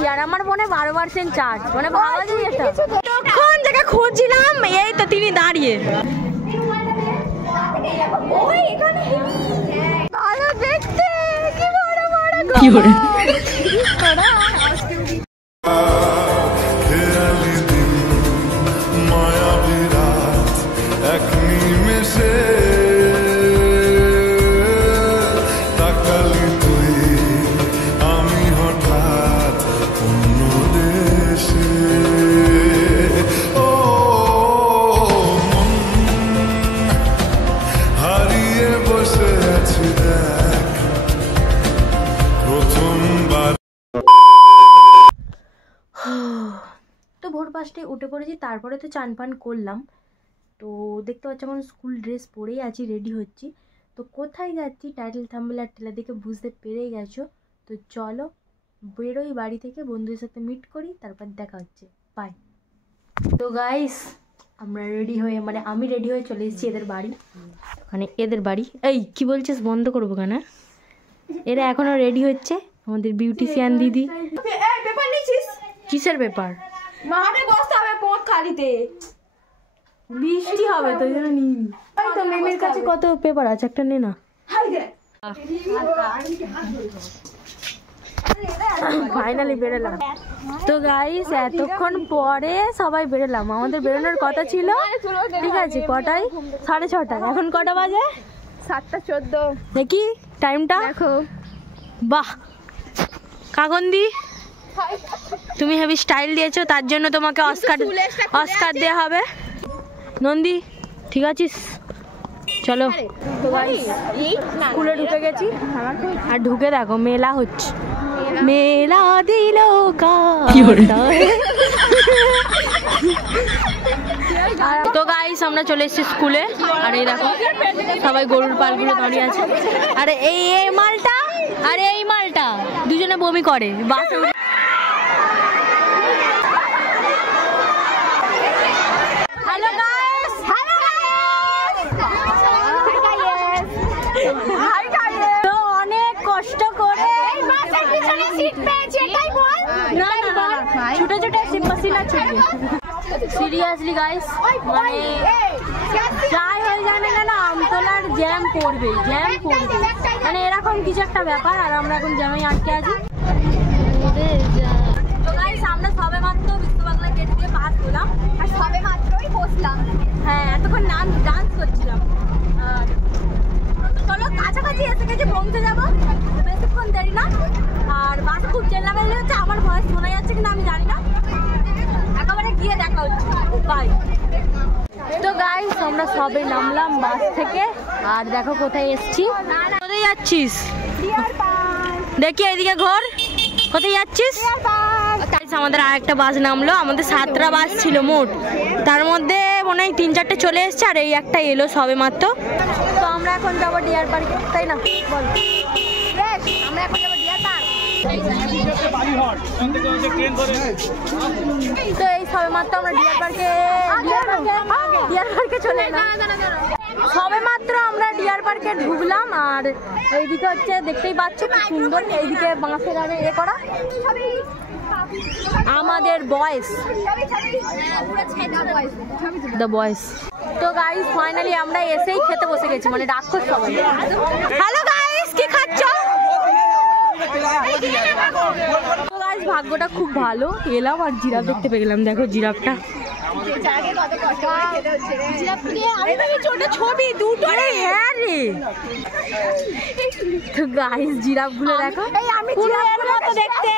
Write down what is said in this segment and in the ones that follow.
বেশি আর আমার মনে 12% চার্জ, মানে ভাবা যায় এটা। তখন জায়গা খুঁজছিলাম, এই তো তিনি দাঁড়িয়ে। ভালো দেখতে, কি বড় বড় কি করে ভোর 5টায় উঠে পড়েছি, তারপরে তো চান পান করলাম। তো দেখতে পাচ্ছি এখন স্কুল ড্রেস পরেই আছি, রেডি হচ্ছি। তো কোথায় যাচ্ছি টাইটেল থাম্বনেল আর টেলার দেখে বুঝতে পেরেই গেছো। তো চলো বেরোই বাড়ি থেকে, বন্ধুদের সাথে মিট করি, তারপর দেখা হচ্ছে, বাই। তো গাইস আমরা রেডি হয়ে, মানে আমি রেডি হয়ে চলে এসেছি এদের বাড়ি, মানে এদের বাড়ি। এই কি বলছিস, বন্ধ করবো কেন? এরা এখনো রেডি হচ্ছে, আমাদের বিউটিশিয়ান দিদি। কিসের পেপার? মাঠে বসতে হবে পথ খালিতে, বৃষ্টি হবে তো জন্য নিই। তো মেমের কাছে কত পেপার আছে, একটা নে না। ফাইনালি বেরোলাম। তো গাইস এতক্ষণ পরে সবাই বেরোলাম, আমাদের বেরোনোর কথা ছিল, ঠিক আছে কটায়? 6:30। এখন কটা বাজে? 7:14। দেখি টাইমটা দেখো। বাহ কাকন্দি, তুমি হেভি স্টাইল দিয়েছো, তার জন্য তোমাকে অস্কার দেওয়া হবে। নন্দী ঠিক আছিস? চলো। তো গাইস স্কুলে ঢুকে গেছি, আর ঢুকে দেখো মেলা হচ্ছে, মেলা দিল তো গাইস আমরা চলে এসেছি স্কুলে, আর এই দেখো সবাই গরুর পালগুলো দাঁড়িয়ে আছে। আরে এই মালটা, আরে এই মালটা দুজনে বমি করে বাসে। তো অনেক কষ্ট করে ছোট ছোট সিম্পাসিনা ছুটবে। সিরিয়াসলি গাইস, মানে যাই হয়ে যায় না কেন আমতলার জ্যাম পড়বে, মানে এরকম কিছু একটা ব্যাপার। আর আমরা এখন জ্যামে আটকে আছি। তো গাইস আমরা সবে মাত্র বিশ্ব বাংলা গেট দিয়ে পাস হলাম, আর সবে মাত্রই বসলাম। হ্যাঁ এতক্ষণ ডান্স করছিলাম। আর চলো কাছাকাছি এসে গেছে, পৌঁছে যাবো, বেশিক্ষণ দেরি না। আর বাস খুব চেল্লামেল্লি হচ্ছে, আমার ভয়েস শোনা যাচ্ছে কিনা আমি জানি না, একেবারে গিয়ে দেখা হচ্ছে, বাই। তো গাইস আমরা সবে নামলাম বাস থেকে, আর দেখো কোথায় এসছি। কোথায় যাচ্ছিস? দেখি এদিকে ঘর, কোথায় যাচ্ছিস? আমাদের আর একটা বাস নামলো, আমাদের 7টা বাস ছিল মোট, তার মধ্যে মনে হয় 3-4টে চলে এসছে, আর এই একটা এলো সবে মাত্র। তো আমরা এখন যাবো ডিয়ার পার্কে, তাই না? বল আমরা এখন যাবো ডিয়ার পার্ক। তো এই সবে মাত্র আমরা ডিয়ার পার্কে চলে এলাম। সবে মাত্র আমরা ডিয়ার পার্কে ঢুকলাম, আর এইদিকে হচ্ছে দেখতেই পাচ্ছ কি সুন্দর, এইদিকে বাঁশের আরে এ করা আমাদের বয়েস, দ্য বয়েস। তো গাইস ফাইনালি আমরা এসেই খেতে বসে গেছি, মানে রাক্ষস সবাই। হ্যালো গাইস, কি খাচ্ছ? তো গাইস ভাগ্যটা খুব ভালো, এলাম আর জিরাফ দেখতে পেয়ে গেলাম। দেখো জিরাফটা, ছবি দুটো। হ্যাঁ রে, তো গাইস জিরাফ গুলো দেখো, দেখতে।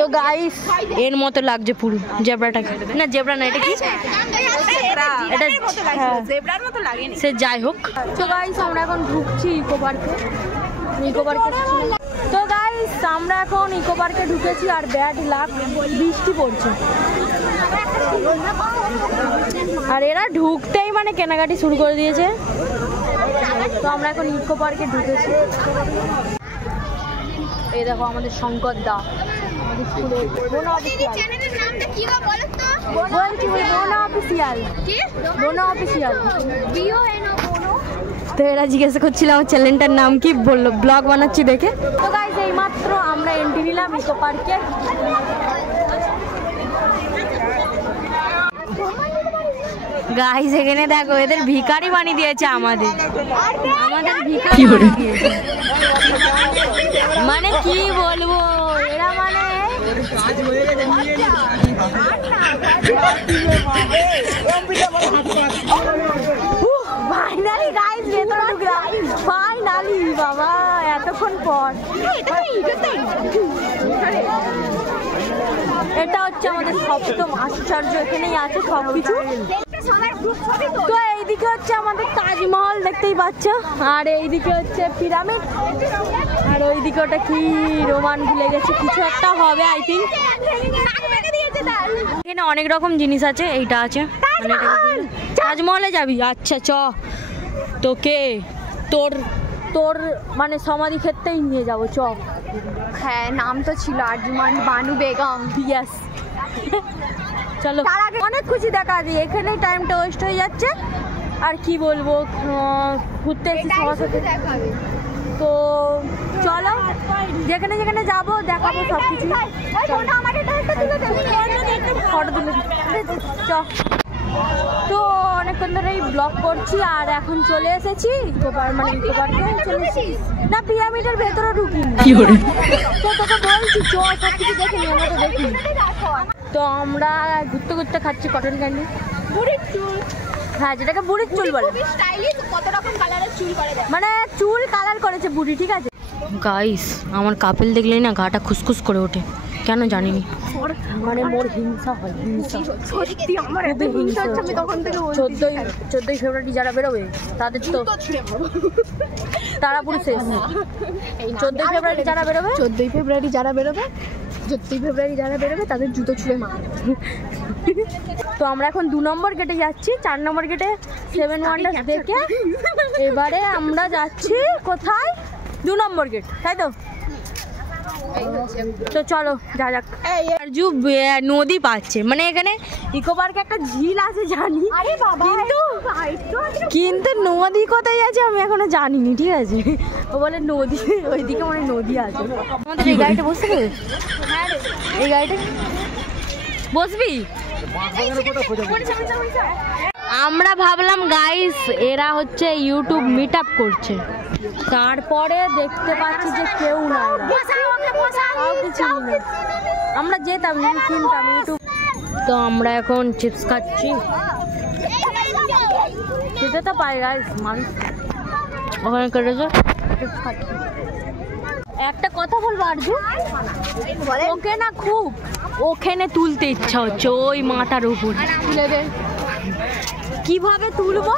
তো গাইস এর মতো লাগছে পুরো জেব্রাটাকে, না জেব্রা না, এটা কি? এটা জেব্রার মতো লাগেনি, সে যাই হোক। তো গাইস আমরা এখন ঢুকছি ইকো পার্কে। তো গাইস আমরা এখন ইকো পার্কে ঢুকেছি, আর ব্যাড লাক বৃষ্টি পড়ছে, আর এরা ঢুকতেই মানে কেনাকাটি শুরু করে দিয়েছে। তো আমরা এখন ইকো পার্কে ঢুকেছি। এই দেখো আমাদের শঙ্কর দা, আমাদের স্কুলের বোনা অফিসিয়াল। বলছি বোনা অফিসিয়াল, বোনা অফিসিয়াল। তো এরা জিজ্ঞাসা করছিল আমার চ্যানেলটার নাম কি, বললো ব্লগ বানাচ্ছি দেখে। তো গাইস এই মাত্র আমরা এন্ট্রি নিলাম ইকো পার্কে। গাইস এখানে দেখো এদের ভিখারি বানিয়ে দিয়েছে আমাদের ভিখারি বানিয়ে দিয়েছে। মানে কি বলবো, এরা মানে ফাইনালি গাইস ভেতরে ঢুকলাম, ফাইনালি বাবা এতক্ষণ পর। এটা হচ্ছে আমাদের সপ্তম আশ্চর্য, এখানেই আছে সবকিছু। তো এইদিকে হচ্ছে আমাদের তাজমহল দেখতেই পাচ্ছ, আর এইদিকে হচ্ছে পিরামিড, আর ওইদিকে ওটা কি রোমান ভুলে গেছে, কিছু একটা হবে আই থিঙ্ক। এখানে অনেক রকম জিনিস আছে, এইটা আছে মানে তাজমহলে যাবি? আচ্ছা চ, তোকে তোর তোর মানে সমাধি ক্ষেত্রেই নিয়ে যাবো চ। হ্যাঁ নাম তো ছিল আরজুমান বানু বেগম। ইয়েস চলো। অনেক খুশি দেখা দিই, এখানেই টাইমটা ওয়েস্ট হয়ে যাচ্ছে। আর কি বলবো, ঘুরতে এসেছি সবার সাথে, তো চলো যেখানে যেখানে যাবো দেখাবো সব কিছু। ফটো তুলে চ। তো অনেকক্ষণ ধরেই ব্লগ করছি আর এখন চলে এসেছি ইকো পার্ক, মানে ইকো পার্কে চলে এসেছি না, পিরামিডের ভেতরে ঢুকিনি। তো তোকে বলছি চ সব কিছু দেখে নি, আমরা তো দেখি। তো আমরা ঘুরতে ঘুরতে খাচ্ছি কটন ক্যান্ডি, বুড়ির চুল। হ্যাঁ যেটাকে বুড়ির চুল বলে, কত রকম কালারের চুল করে দেয়, মানে চুল কালার করেছে বুড়ি, ঠিক আছে। গাইস আমার কাপেল দেখলেই না গাটা খুসখুস করে ওঠে, কেন জানিনি, মানে মোর হিংসা হয়, হিংসা সত্যি আমার এত হিংসা হচ্ছে, আমি তখন থেকে বলছি 14ই ফেব্রুয়ারি যারা বেরোবে তাদের তো তারা পুরো শেষ। 14ই ফেব্রুয়ারি যারা বেরোবে, 14ই ফেব্রুয়ারি যারা বেরোবে তাদের জুতো ছুঁড়ে মার। তো আমরা এখন 2 নম্বর গেটে যাচ্ছি, 4 নম্বর গেটে 7 ওয়ান্ডার্স দেখে এবারে আমরা যাচ্ছি কোথায়, 2 নম্বর গেট, তাই তো। তো চলো যা যাক। আরজু নদী পাচ্ছে, মানে এখানে ইকো পার্কে একটা ঝিল আছে জানি, কিন্তু নদী কোথায় আছে আমি এখনো জানিনি, ঠিক আছে। ও বলে নদী, ওইদিকে মানে নদী আছে। আমাদের এই গাড়িটা বসতে হবে, এই গাড়িটা বসবি? আমরা ভাবলাম গাইস এরা হচ্ছে ইউটিউব মিট আপ করছে, তারপরে দেখতে পাচ্ছি যে কেউ না, আমরা যেতাম চিনতাম ইউটিউব। তো আমরা এখন চিপস খাচ্ছি, খেতে তো পাই গাইস মানুষ ওখানে কেটেছে, চিপস খাচ্ছি। একটা কথা বলবো আরজু, ওকে না খুব ওখানে তুলতে ইচ্ছা হচ্ছে, ওই মাথার উপর। কিভাবে তুলবো,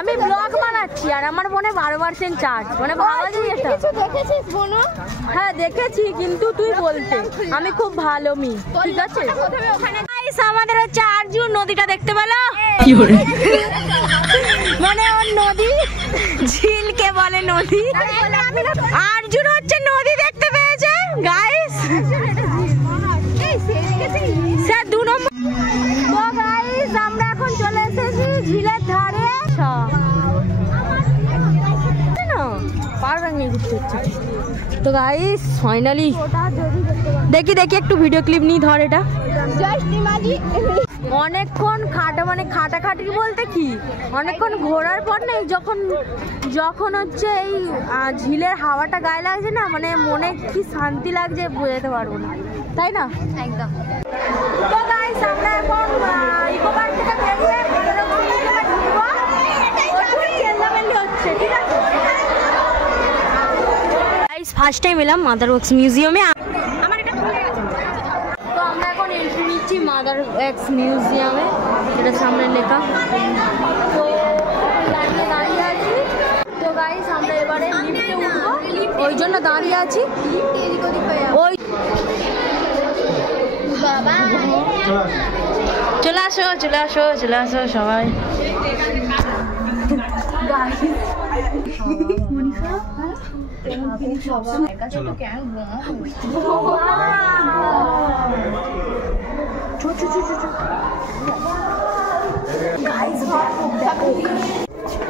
আমি ব্লগ বানাচ্ছি আর আমার মনে 12% চার্জ, মানে ভাবা যায় এটা। হ্যাঁ দেখেছি, কিন্তু তুই বলতে আমি খুব ভালো মি, ঠিক আছে। আমাদের হচ্ছে আরজু নদীটা দেখতে পেলো, মানে ওর নদী, ঝিলকে বলে নদী, আরজুন হচ্ছে নদী দেখতে পেয়েছে গাইস। স্যার 2 নম্বর। তো গাইস আমরা এখন চলে এসেছি ঝিলের ধারে, পারবেন ঘুরতে হচ্ছে। তো গাইস ফাইনালি দেখি একটু ভিডিও ক্লিপ নিই, ধর এটা। অনেকক্ষণ খাটাখাটি বলতে কি, অনেকক্ষণ ঘোরার পর না যখন হচ্ছে এই ঝিলের হাওয়াটা গায়ে লাগছে না, মানে মনে কি শান্তি লাগছে বোঝাতে পারবো না, তাই না? একদম। তো গাইস আমরা এখন ইকো পার্ক থেকে বেরিয়ে হচ্ছে, ঠিক আছে। গাইস ফার্স্ট টাইম এলাম মাদার ওয়ার্কস মিউজিয়ামে, তো আমরা এখন এন্ট্রি নিচ্ছি মাদার ওয়ার্কস মিউজিয়ামে, এটা সামনে লেখা। তো লাইনে দাঁড়িয়ে আছি, তো গাইস আমরা এবারে লিফটে উঠবো, ওই জন্য দাঁড়িয়ে আছি। ওই চলে আসো সবাই।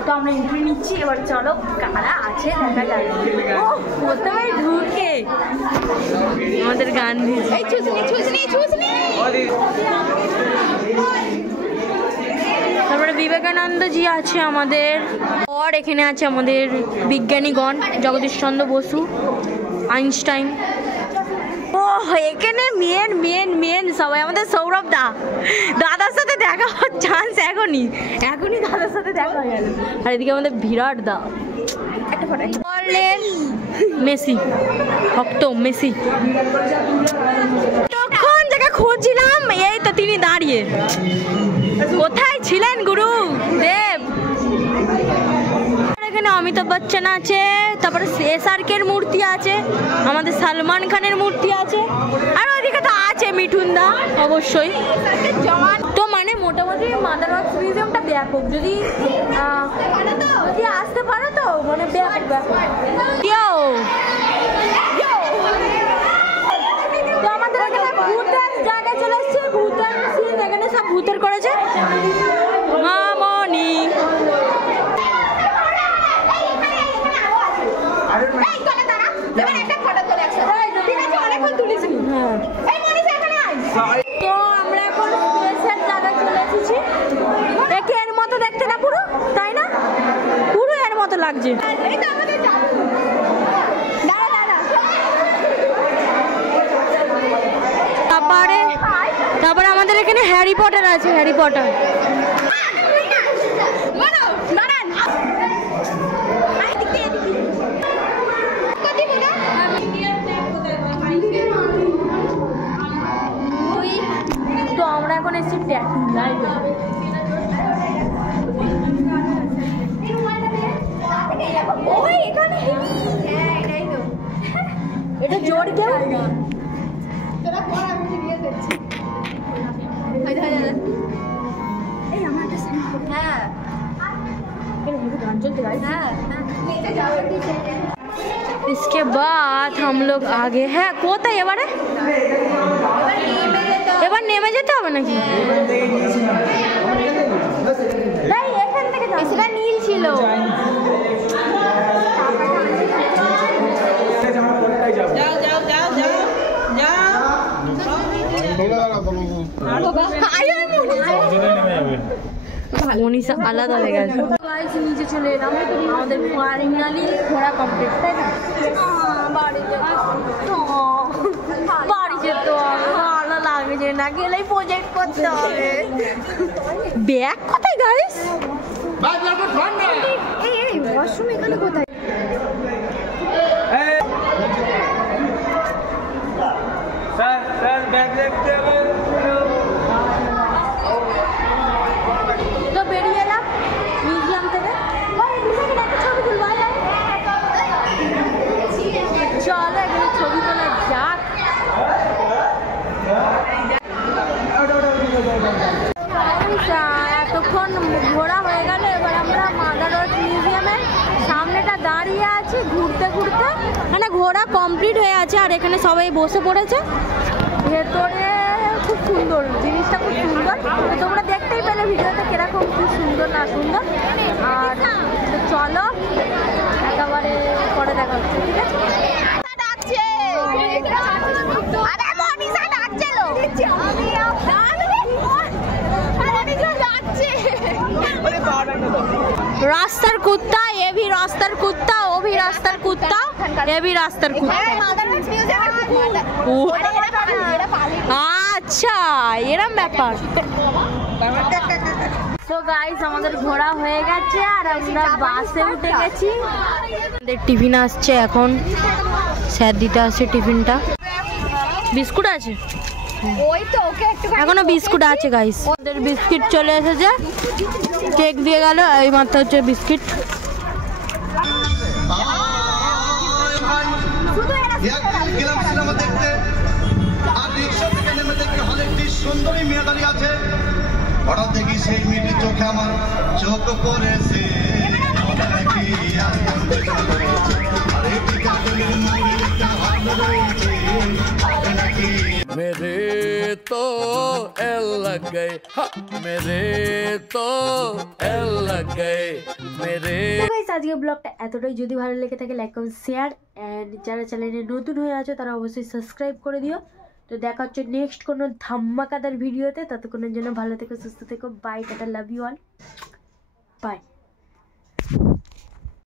তো আমরা এন্ট্রি নিচ্ছি, এবার চলো কারা আছে দেখা যাক। প্রথমে ঢুকে আমাদের গান্ধী তারপরে বিবেকানন্দ জি আছে আমাদের, আর এখানে আছে আমাদের বিজ্ঞানীগণ জগদীশচন্দ্র বসু, আইনস্টাইন। ও এখানে মেন সবাই আমাদের সৌরভ দাদার সাথে দেখা হওয়ার চান্স এখনই দাদার সাথে দেখা হয়ে গেল। আর এদিকে আমাদের বিরাট দা মেসি, ভক্ত মেসি। তখন জায়গা খুঁজছিলাম, এই তো তিনি দাঁড়িয়ে। কোথায় ছিলেন গুরু দেব? এখানে অমিতাভ বচ্চন আছে, তারপরে SRK'র মূর্তি আছে, আমাদের সালমান খানের মূর্তি আছে, আর ওইদিকে তো আছে মিঠুন দা অবশ্যই। তো মানে মোটামুটি মাদার ওয়ার্কস মিউজিয়ামটা ব্যাপক, যদি আসতে পারো তো মানে ব্যাপক। তো আমাদের এখানে ভূতের জায়গায় চলে এসছে, ভূতের সিন এখানে সব ভূতের করেছে। মামনি তো আমরা এখন স্পেসের জায়গায় চলে এসেছি। দেখে এর মতো দেখতে না পুরো, তাই না? পুরো এর মতো লাগছে। তারপরে আমাদের এখানে হ্যারি পটার আছে, হ্যারি পটার। তো আমরা এখন এসেছি ট্যাটু লাইব্রেরি। এটা জোর কেউ इसके बाद हम लोग आगे है কোথায় এবারে এবার নেমে যেতে হবে নাকি? এখান থেকে সেটা নীল ছিল। মনীষা আলাদা হয়ে গেছে। নিচে চলে এলাম, আমাদের ফাইনালি ঘোরা কমপ্লিট, তাই না? বাড়ি যেতে হবে, ভালো লাগছে না, গেলেই প্রজেক্ট করতে হবে। ব্যাগ কোথায় গাইস? এই ওয়াশরুম এখানে কোথায়? স্যার ব্যাগ দেখতে হবে। তো বেরিয়ে এলাম মিউজিয়াম থেকে। ছবি তুলবো, চলো এখানে ছবি তোলা যাক। এতক্ষণ ঘোরা হয়ে গেল, এবার আমরা মাদার ওয়ার্কস মিউজিয়ামের সামনেটা দাঁড়িয়ে আছি ঘুরতে ঘুরতে, মানে ঘোরা কমপ্লিট হয়ে আছে। আর এখানে সবাই বসে পড়েছে, ভেতরে খুব সুন্দর জিনিসটা, খুব সুন্দর। তোমরা দেখতেই পেলে ভিডিওতে কিরকম খুব সুন্দর না সুন্দর। আর চলো একেবারে পরে দেখা হচ্ছে, ঠিক আছে? রাস্তার কুত্তা, এ ভি রাস্তার কুত্তা, ও ভি রাস্তার কুত্তা, এ ভি রাস্তার কুত্তা। আচ্ছা এরম ব্যাপার। তো গাইস আমাদের ঘোরা হয়ে গেছে আর আমরা বাসে উঠে গেছি। আমাদের টিফিন আসছে এখন, স্যার দিতে আসছে টিফিনটা। বিস্কুট আছে, এখনো বিস্কুট আছে গাইস। ওদের বিস্কিট চলে এসেছে, কেক দিয়ে গেল, এই মাত্র হচ্ছে বিস্কিট। সুন্দরী মেয়ে দাঁড়িয়ে আছে, হঠাৎ দেখি সেই মেয়েটির চোখে আমার চোখ পড়েছে। मेरे तो एल लग गए मेरे तो एल लग गए मेरे। তো গাইস আজকে ব্লগটা এতটাই, যদি ভালো লেগে থাকে লাইক কমেন্ট শেয়ার এন্ড যারা চ্যানেলে নতুন হয়ে আছো তারা অবশ্যই সাবস্ক্রাইব করে দিও। তো দেখা হচ্ছে নেক্সট কোনো ধামাকাদার ভিডিওতে, ততক্ষণের জন্য ভালো থেকো, সুস্থ থেকো, bye, tata, love you all, by.